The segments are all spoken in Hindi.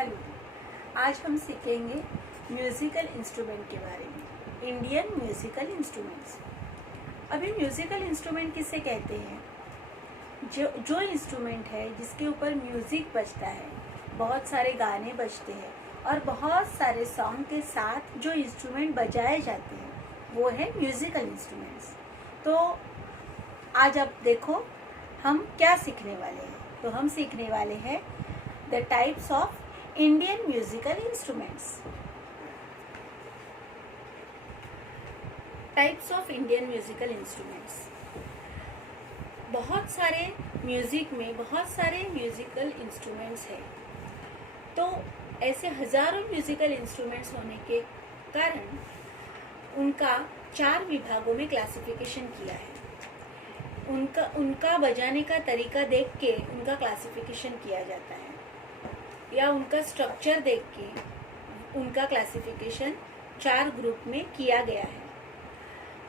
हेलो, आज हम सीखेंगे म्यूज़िकल इंस्ट्रूमेंट के बारे में। Indian musical instruments. अभी म्यूज़िकल इंस्ट्रूमेंट किसे कहते हैं? जो इंस्ट्रूमेंट है जिसके ऊपर म्यूज़िक बजता है, बहुत सारे गाने बजते हैं और बहुत सारे सॉन्ग के साथ जो इंस्ट्रूमेंट बजाए जाते हैं वो है म्यूज़िकल इंस्ट्रूमेंट्स। तो आज आप देखो हम क्या सीखने वाले हैं। तो हम सीखने वाले हैं the types of Indian musical instruments. Types of Indian musical instruments. बहुत सारे म्यूजिक में बहुत सारे म्यूजिकल इंस्ट्रूमेंट्स हैं। तो ऐसे हजारों म्यूजिकल इंस्ट्रूमेंट्स होने के कारण उनका 4 विभागों में क्लासिफिकेशन किया है। उनका बजाने का तरीका देख के उनका क्लासिफिकेशन किया जाता है, या उनका स्ट्रक्चर देख के उनका क्लासिफिकेशन 4 ग्रुप में किया गया है।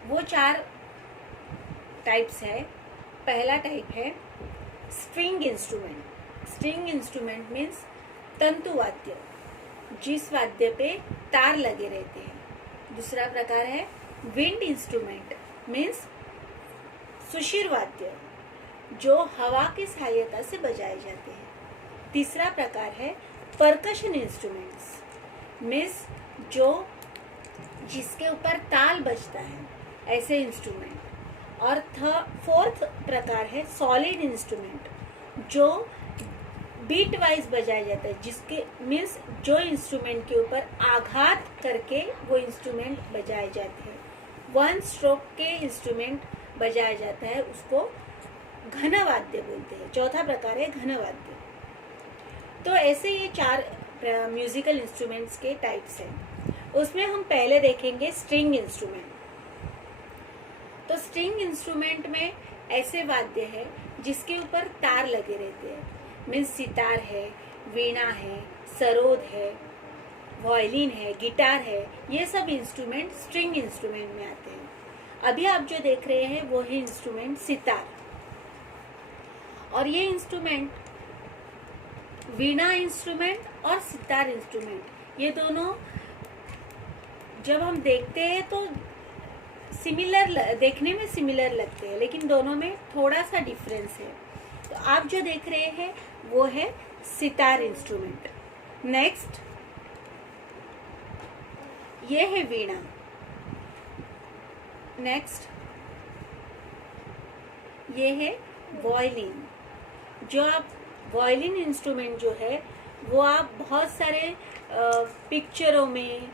वो 4 टाइप्स है। पहला टाइप है string instrument. String instrument means तंतु वाद्य, जिस वाद्य पे तार लगे रहते हैं। दूसरा प्रकार है विंड इंस्ट्रूमेंट मीन्स सुशिर वाद्य, जो हवा की सहायता से बजाए जाते हैं। तीसरा प्रकार है परकशन इंस्ट्रूमेंट्स मीन्स जिसके ऊपर ताल बजता है, ऐसे इंस्ट्रूमेंट। और फोर्थ प्रकार है सॉलिड इंस्ट्रूमेंट, जो बीट वाइज बजाया जाता है, जिसके मीन्स जो इंस्ट्रूमेंट के ऊपर आघात करके वो इंस्ट्रूमेंट बजाए जाते हैं। 1 स्ट्रोक के इंस्ट्रूमेंट बजाया जाता है, उसको घन वाद्य बोलते हैं। चौथा प्रकार है घन वाद्य। तो ऐसे ये 4 म्यूजिकल इंस्ट्रूमेंट्स के टाइप्स हैं। उसमें हम पहले देखेंगे स्ट्रिंग इंस्ट्रूमेंट। तो स्ट्रिंग इंस्ट्रूमेंट में ऐसे वाद्य है जिसके ऊपर तार लगे रहते हैं, मीन्स सितार है, वीणा है, सरोद है, वायलिन है, गिटार है। ये सब इंस्ट्रूमेंट स्ट्रिंग इंस्ट्रूमेंट में आते हैं। अभी आप जो देख रहे हैं वो है इंस्ट्रूमेंट सितार। और ये इंस्ट्रूमेंट वीणा इंस्ट्रूमेंट और सितार इंस्ट्रूमेंट, ये दोनों जब हम देखते हैं तो देखने में सिमिलर लगते हैं, लेकिन दोनों में थोड़ा सा डिफरेंस है। तो आप जो देख रहे हैं वो है सितार इंस्ट्रूमेंट। नेक्स्ट ये है वीणा। नेक्स्ट ये है वायलिन। जो आप वायलिन इंस्ट्रूमेंट जो है वो आप बहुत सारे पिक्चरों में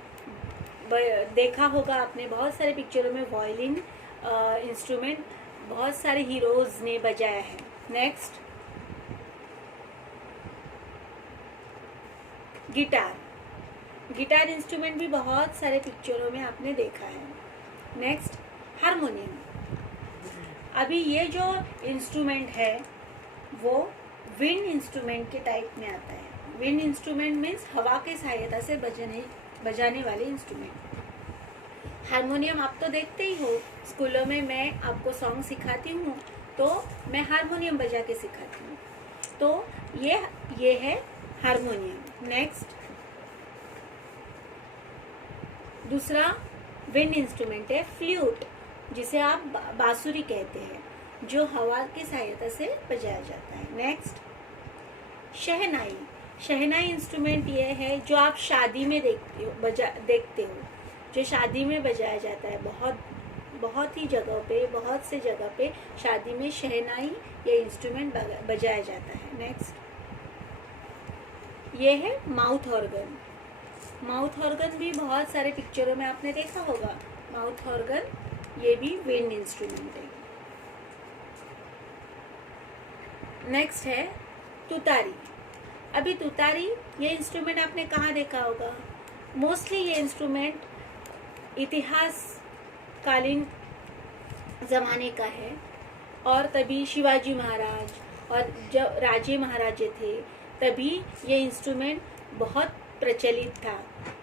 देखा होगा आपने। बहुत सारे पिक्चरों में वायलिन इंस्ट्रूमेंट बहुत सारे हीरोज ने बजाया है। Next guitar. गिटार इंस्ट्रूमेंट भी बहुत सारे पिक्चरों में आपने देखा है। Next harmonium. अभी ये जो इंस्ट्रूमेंट है वो विंड इंस्ट्रूमेंट के टाइप में आता है। विंड इंस्ट्रूमेंट मीन्स हवा के सहायता से बजाने वाले इंस्ट्रूमेंट। हारमोनियम आप तो देखते ही हो, स्कूलों में मैं आपको सॉन्ग सिखाती हूँ तो मैं हारमोनियम बजा के सिखाती हूँ। तो ये है हारमोनियम। नेक्स्ट दूसरा विंड इंस्ट्रूमेंट है फ्लूट, जिसे आप बांसुरी कहते हैं, जो हवा की सहायता से बजाया जाता है। नेक्स्ट शहनाई। शहनाई इंस्ट्रूमेंट ये है जो आप शादी में देखते हो, जो शादी में बजाया जाता है। बहुत ही जगह पे, बहुत से जगह पे शादी में शहनाई ये इंस्ट्रूमेंट बजाया जाता है। नेक्स्ट ये है माउथ ऑर्गन। माउथ ऑर्गन भी बहुत सारे पिक्चरों में आपने देखा होगा। माउथ ऑर्गन ये भी विंड इंस्ट्रूमेंट है। नेक्स्ट है तुतारी। अभी तुतारी ये इंस्ट्रूमेंट आपने कहाँ देखा होगा? मोस्टली ये इंस्ट्रूमेंट इतिहास कालीन जमाने का है, और तभी शिवाजी महाराज और जब राजे महाराजे थे तभी ये इंस्ट्रूमेंट बहुत प्रचलित था,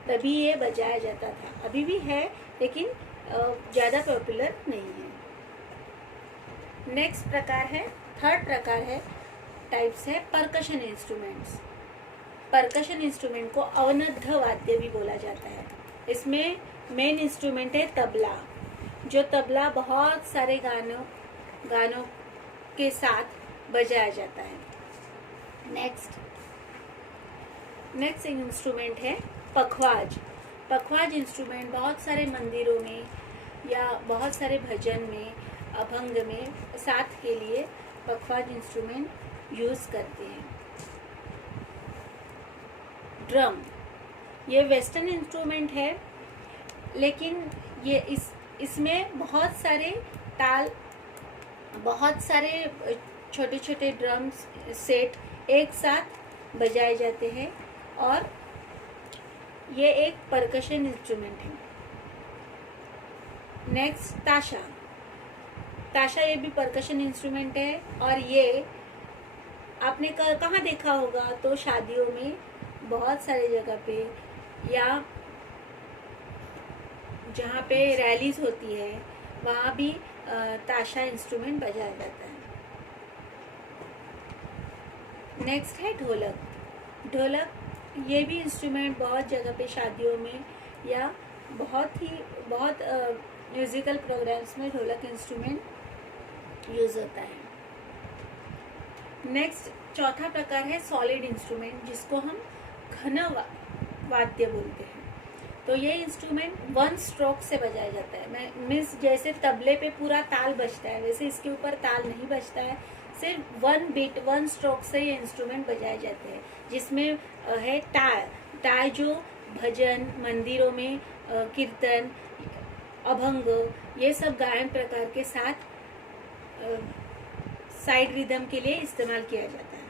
तभी ये बजाया जाता था। अभी भी है लेकिन ज़्यादा पॉपुलर नहीं है। थर्ड प्रकार है टाइप्स है परकशन इंस्ट्रूमेंट्स। परकशन इंस्ट्रूमेंट को अवनद्ध वाद्य भी बोला जाता है। इसमें मेन इंस्ट्रूमेंट है तबला, जो तबला बहुत सारे गानों के साथ बजाया जाता है। नेक्स्ट इंस्ट्रूमेंट है पखवाज। पखवाज इंस्ट्रूमेंट बहुत सारे मंदिरों में या बहुत सारे भजन में, अभंग में साथ के लिए पखवाज इंस्ट्रूमेंट यूज करते हैं। ड्रम, ये वेस्टर्न इंस्ट्रूमेंट है, लेकिन ये इसमें बहुत सारे छोटे छोटे ड्रम्स सेट एक साथ बजाए जाते हैं और ये एक परकशन इंस्ट्रूमेंट है। नेक्स्ट ताशा ये भी परकशन इंस्ट्रूमेंट है और ये आपने कहाँ देखा होगा, तो शादियों में बहुत सारे जगह पे या जहाँ पे रैलीज होती है वहाँ भी ताशा इंस्ट्रूमेंट बजाया जाता है। नेक्स्ट है ढोलक, ये भी इंस्ट्रूमेंट बहुत जगह पे शादियों में या बहुत म्यूजिकल प्रोग्राम्स में ढोलक इंस्ट्रूमेंट यूज होता है। नेक्स्ट चौथा प्रकार है सॉलिड इंस्ट्रूमेंट, जिसको हम घन वाद्य बोलते हैं। तो ये इंस्ट्रूमेंट वन स्ट्रोक से बजाया जाता है। मीन्स जैसे तबले पे पूरा ताल बजता है वैसे इसके ऊपर ताल नहीं बजता है, सिर्फ वन स्ट्रोक से ये इंस्ट्रूमेंट बजाए जाते हैं। जिसमें है टाल जो भजन, मंदिरों में कीर्तन, अभंग, ये सब गायन प्रकार के साथ साइड रिदम के लिए इस्तेमाल किया जाता है।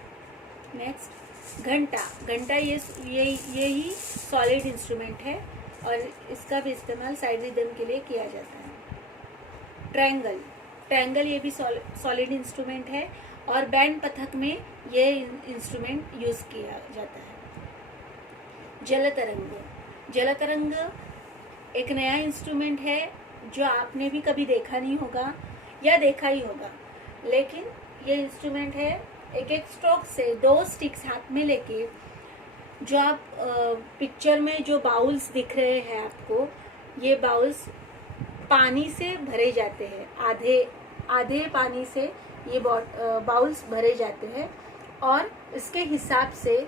नेक्स्ट घंटा यही सॉलिड इंस्ट्रूमेंट है और इसका भी इस्तेमाल साइड रिदम के लिए किया जाता है। ट्रायंगल ये भी सॉलिड इंस्ट्रूमेंट है और बैंड पथक में ये इंस्ट्रूमेंट यूज किया जाता है। जलतरंग एक नया इंस्ट्रूमेंट है जो आपने भी कभी देखा नहीं होगा या देखा ही होगा, लेकिन ये इंस्ट्रूमेंट है एक स्ट्रोक से 2 स्टिक्स हाथ में लेके, जो आप पिक्चर में जो बाउल्स दिख रहे हैं आपको, ये बाउल्स पानी से भरे जाते हैं। आधे पानी से ये बाउल्स भरे जाते हैं और इसके हिसाब से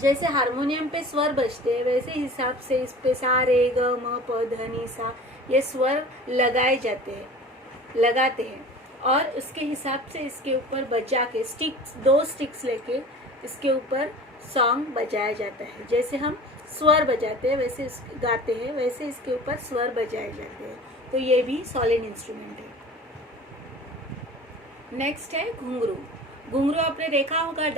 जैसे हारमोनियम पे स्वर बजते हैं वैसे हिसाब से इस पे सा रे ग म प ध नि सा ये स्वर लगाते हैं और उसके हिसाब से इसके ऊपर बजा के 2 स्टिक्स लेके इसके ऊपर सॉन्ग बजाया जाता है। जैसे हम स्वर बजाते हैं वैसे गाते हैं, वैसे इसके ऊपर स्वर बजाए जाते हैं। तो ये भी सॉलिड इंस्ट्रूमेंट है। नेक्स्ट है घुंघरू आपने देखा होगा,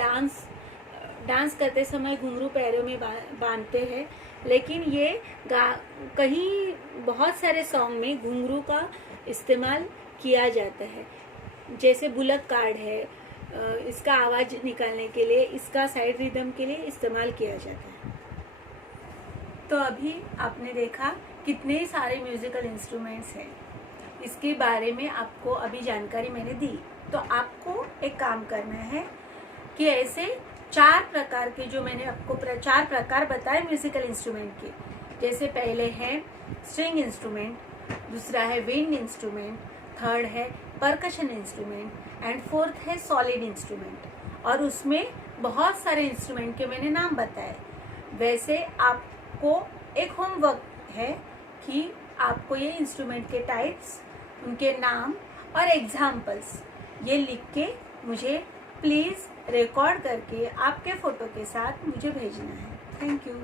डांस करते समय घुंघरू पैरों में बांधते हैं, लेकिन ये कहीं बहुत सारे सॉन्ग में घुंघरू का इस्तेमाल किया जाता है। जैसे बुलक कार्ड है, इसका आवाज निकालने के लिए, इसका साइड रिदम के लिए इस्तेमाल किया जाता है। तो अभी आपने देखा कितने सारे म्यूजिकल इंस्ट्रूमेंट्स हैं, इसके बारे में आपको अभी जानकारी मैंने दी। तो आपको एक काम करना है कि ऐसे 4 प्रकार के, जो मैंने आपको 4 प्रकार बताए म्यूजिकल इंस्ट्रूमेंट के, जैसे पहले है स्ट्रिंग इंस्ट्रूमेंट, दूसरा है विंड इंस्ट्रूमेंट, थर्ड है परकशन इंस्ट्रूमेंट एंड फोर्थ है सॉलिड इंस्ट्रूमेंट। और उसमें बहुत सारे इंस्ट्रूमेंट के मैंने नाम बताए। वैसे आपको एक होमवर्क है कि आपको ये इंस्ट्रूमेंट के टाइप्स, उनके नाम और एग्जाम्पल्स ये लिख के मुझे प्लीज़ रिकॉर्ड करके आपके फ़ोटो के साथ मुझे भेजना है। Thank you.